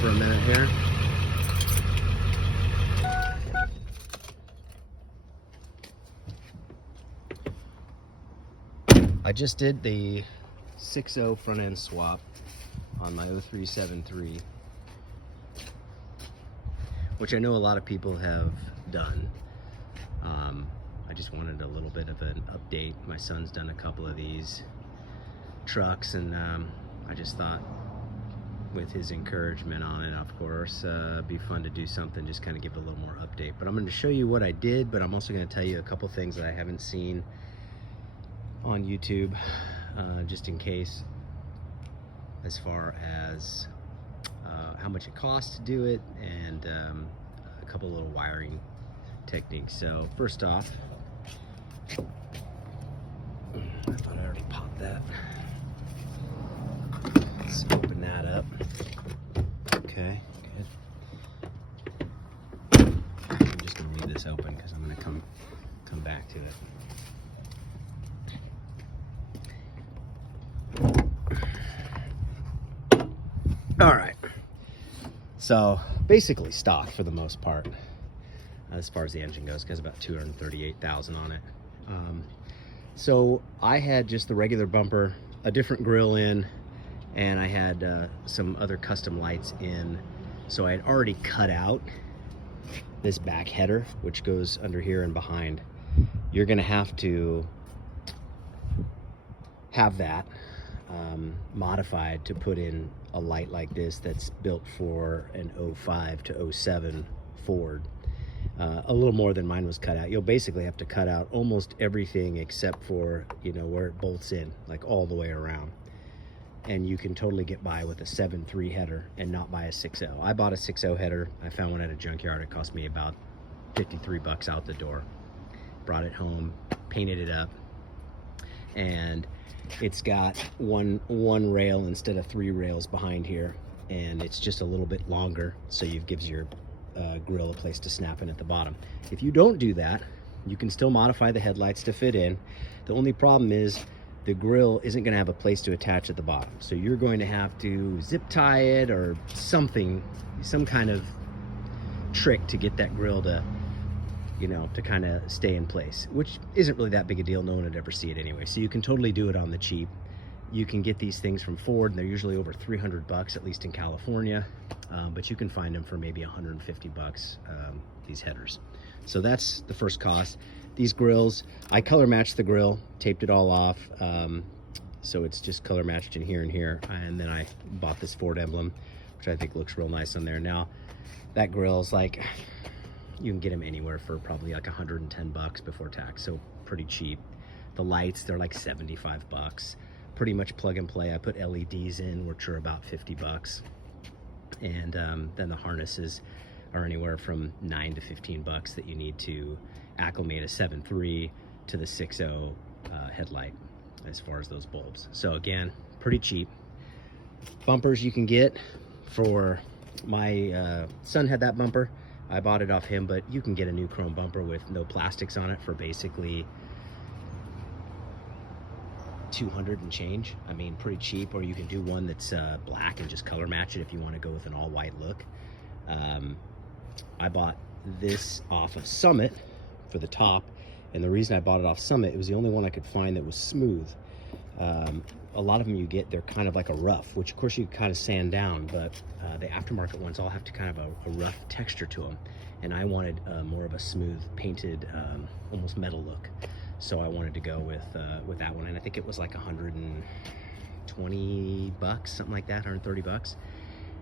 for a minute here. I just did the 6.0 front end swap on my 0373, which I know a lot of people have done. I just wanted a little bit of an update. My son's done a couple of these trucks, and I just thought, with his encouragement on it, of course, it'd be fun to do something, just kind of give it a little more update. But I'm going to show you what I did, but I'm also going to tell you a couple things that I haven't seen on YouTube, just in case, as far as how much it costs to do it, and a couple little wiring techniques. So first off, I thought I already popped that. Let's open that up. Okay, good. I'm just gonna leave this open because I'm gonna come back to it. All right. So basically stock for the most part, as far as the engine goes, because about 238,000 on it. So I had just the regular bumper, a different grill in, and I had some other custom lights in. So I had already cut out this back header, which goes under here and behind. You're gonna have to have that modified to put in a light like this that's built for an 05 to 07 Ford. A little more than mine was cut out. You'll basically have to cut out almost everything except for, you know, where it bolts in, like all the way around. And you can totally get by with a 7.3 header and not buy a 6.0. I bought a 6.0 header. I found one at a junkyard. It cost me about 53 bucks out the door. Brought it home, painted it up, and it's got one rail instead of 3 rails behind here, and it's just a little bit longer, so it gives your grill a place to snap in at the bottom. If you don't do that, you can still modify the headlights to fit in. The only problem is the grill isn't going to have a place to attach at the bottom, so you're going to have to zip tie it or something, some kind of trick to get that grill to, you know, to kind of stay in place, which isn't really that big a deal. No one would ever see it anyway, so you can totally do it on the cheap. You can get these things from Ford, and they're usually over 300 bucks, at least in California, but you can find them for maybe 150 bucks, these headers. So that's the first cost. These grills, I color matched the grill, taped it all off, so it's just color matched in here and here, and then I bought this Ford emblem, which I think looks real nice on there. Now, that grill's like, you can get them anywhere for probably like 110 bucks before tax, so pretty cheap. The lights, they're like 75 bucks. Pretty much plug and play. I put LEDs in, which are about 50 bucks. And then the harnesses are anywhere from 9 to 15 bucks that you need to acclimate a 7.3 to the 6.0 headlight as far as those bulbs. So again, pretty cheap. Bumpers you can get for, my son had that bumper. I bought it off him, but you can get a new chrome bumper with no plastics on it for basically 200 and change. I mean, pretty cheap. Or you can do one that's black and just color match it if you want to go with an all white look. I bought this off of Summit for the top, and the reason I bought it off Summit, it was the only one I could find that was smooth. A lot of them you get, they're kind of like a rough, which of course you kind of sand down, but the aftermarket ones all have to kind of a rough texture to them, and I wanted more of a smooth painted, almost metal look. So I wanted to go with that one, and I think it was like 120 bucks, something like that, 130 bucks.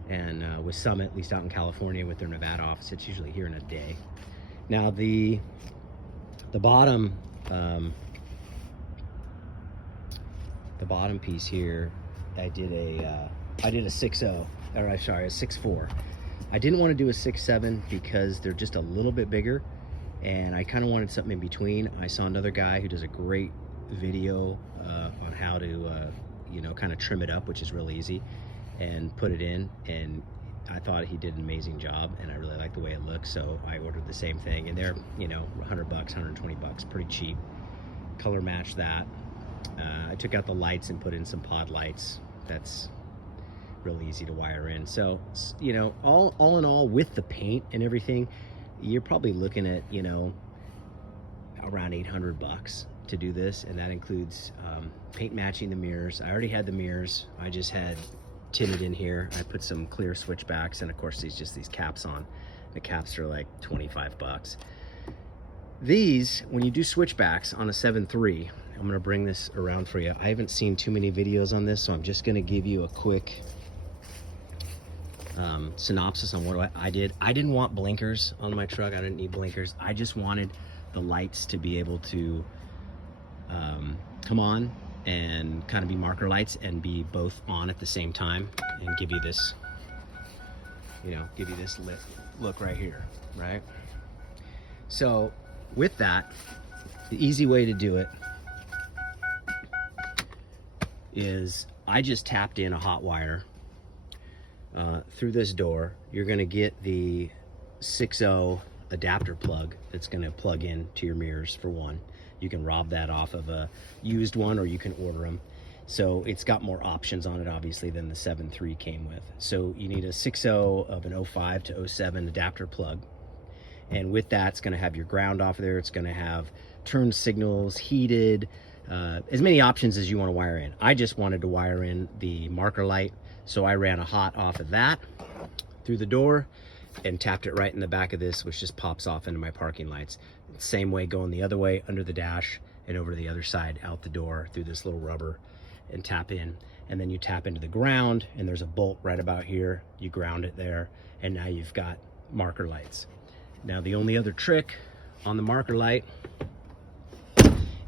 And with Summit, at least out in California with their Nevada office, it's usually here in a day. Now the bottom piece here, I did a 6.0, or sorry, a 6.4. I didn't want to do a 6.7 because they're just a little bit bigger, and I kind of wanted something in between. I saw another guy who does a great video on how to you know, kind of trim it up, which is real easy, and put it in, and I thought he did an amazing job, and I really like the way it looks, so I ordered the same thing, and they're, you know, 100 bucks, 120 bucks, pretty cheap. Color match that. I took out the lights and put in some pod lights. That's real easy to wire in. So, you know, all in all, with the paint and everything, you're probably looking at, you know, around 800 bucks to do this, and that includes paint matching the mirrors. I already had the mirrors. I just had tinted in here. I put some clear switchbacks, and of course these caps on. The caps are like 25 bucks. These, when you do switchbacks on a 7.3, I'm gonna bring this around for you. I haven't seen too many videos on this, so I'm just gonna give you a quick synopsis on what I did. I didn't want blinkers on my truck. I didn't need blinkers. I just wanted the lights to be able to come on and kind of be marker lights and be both on at the same time and give you this, you know, give you this lit look right here, right? So with that, the easy way to do it is I just tapped in a hot wire through this door. You're gonna get the 6.0 adapter plug that's gonna plug in to your mirrors for one. You can rob that off of a used one, or you can order them. So it's got more options on it, obviously, than the 7.3 came with. So you need a 6.0 of an 05 to 07 adapter plug. And with that, it's gonna have your ground off of there. It's gonna have turn signals, heated, as many options as you wanna wire in. I just wanted to wire in the marker light. So I ran a hot off of that through the door and tapped it right in the back of this, which just pops off into my parking lights. Same way going the other way, under the dash and over to the other side, out the door through this little rubber, and tap in. And then you tap into the ground, and there's a bolt right about here. You ground it there, and now you've got marker lights. Now the only other trick on the marker light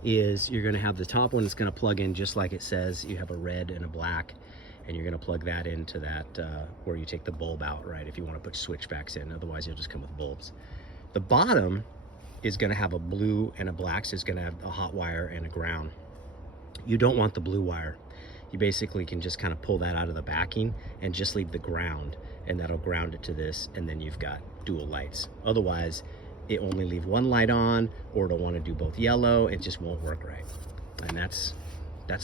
is you're gonna have the top one that's gonna plug in just like it says. You have a red and a black, and you're gonna plug that into that where you take the bulb out, right? If you wanna put switchbacks in, otherwise you'll just come with bulbs. The bottom is gonna have a blue and a black, so it's gonna have a hot wire and a ground. You don't want the blue wire. You basically can just kind of pull that out of the backing and just leave the ground, and that'll ground it to this, and then you've got dual lights. Otherwise, it only leave one light on, or it'll wanna do both yellow. It just won't work right. And that's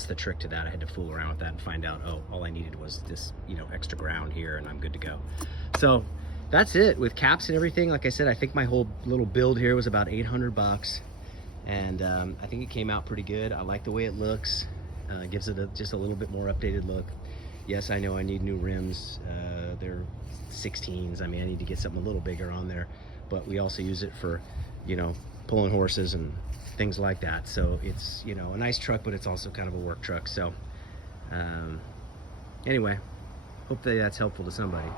the trick to that. I had to fool around with that and find out, oh, all I needed was this, you know, extra ground here, and I'm good to go. So that's it with caps and everything. Like I said, I think my whole little build here was about 800 bucks. And I think it came out pretty good. I like the way it looks. Gives it just a little bit more updated look. Yes, I know I need new rims. They're 16s. I mean, I need to get something a little bigger on there, but we also use it for, you know, pulling horses and things like that. So it's, you know, a nice truck, but it's also kind of a work truck. So anyway, hopefully that's helpful to somebody.